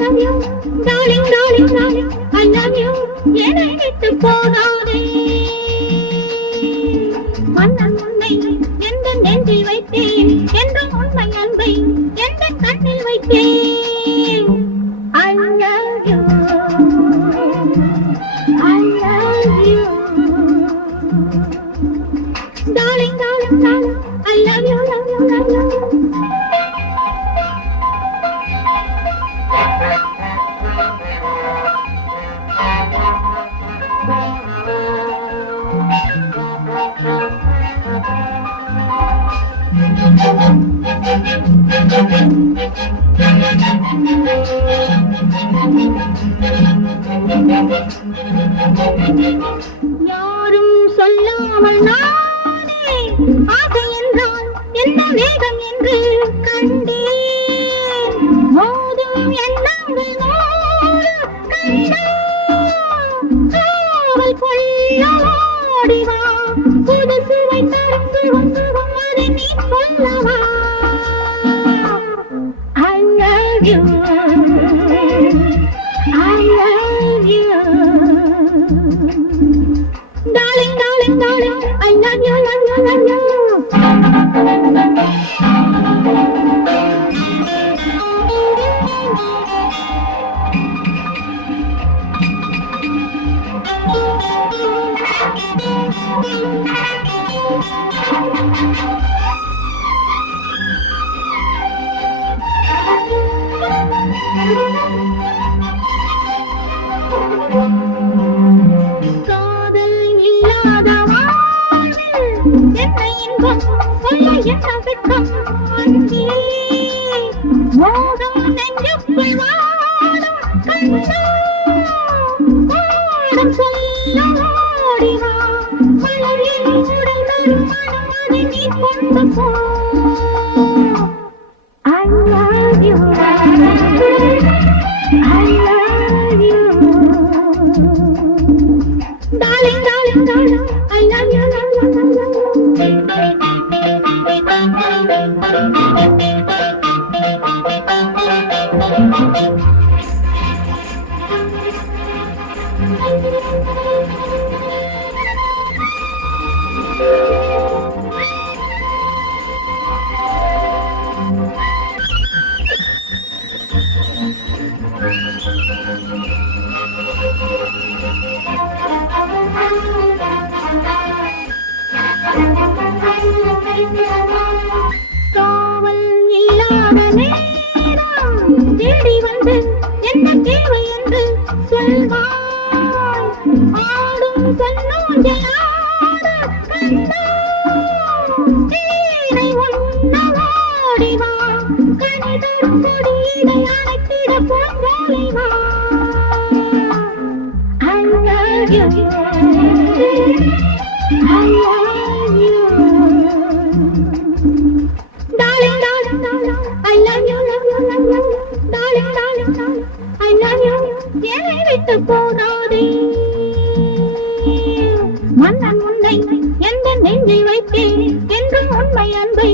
love you, darling, darling, darling, I love you. என்னை விட்டு போகாதே. மன்னன் உன்னை எந்த நெஞ்சில் வைத்தேன், என்றும் உண்மை அன்பை எந்த கண்ணில் வைத்தேன். I love you, I love you, darling, darling, darling, I love you, love you, love you. யாரும் சொல்லாமல் நானே ஆசை என்றால் என்ன வேகம் என்று கண்டேன். மோதும் எண்ணங்கள் நூறு கண்டேன். காவல் கொள்ளவாடிவா, புது சுவை தரும் சுகம் அதை நீ சொல்லவா. I love you, I love you, darling, darling, darling, I love you, love you, love you. காதல் இல்லாத வாழ்வில் என்ன இன்பம், சொல்ல என்ன வெட்கம் அன்பே. மோகம் நெஞ்சுக்குள் வாடும் கண்ணா, பாடம் சொல்ல ஓடிவா. மலரில் உடல் தரும் மனம் அதை நீ கொண்டு போ. I love you, I love you, darling, darling, darling, I love you, love you, love you. காவல் இல்லாத நேரம் தேடி வந்து என்ன தேவை என்று சொல்வாய். ஆடும் கண்ணோஞ்சலாட கண்டா, தேனை உண்ணவாடிவா. கனிதரும் கொடியிடை அணைத்திட போன்றாலைவா. I love you, I love you, darling, darling, darling, I love you, love you, love you, darling, darling, darling, I love you. என்னை விட்டு போகாதே. மன்னன் உன்னை எந்த நெஞ்சில் வைத்தேன், என்றும் உண்மை அன்பை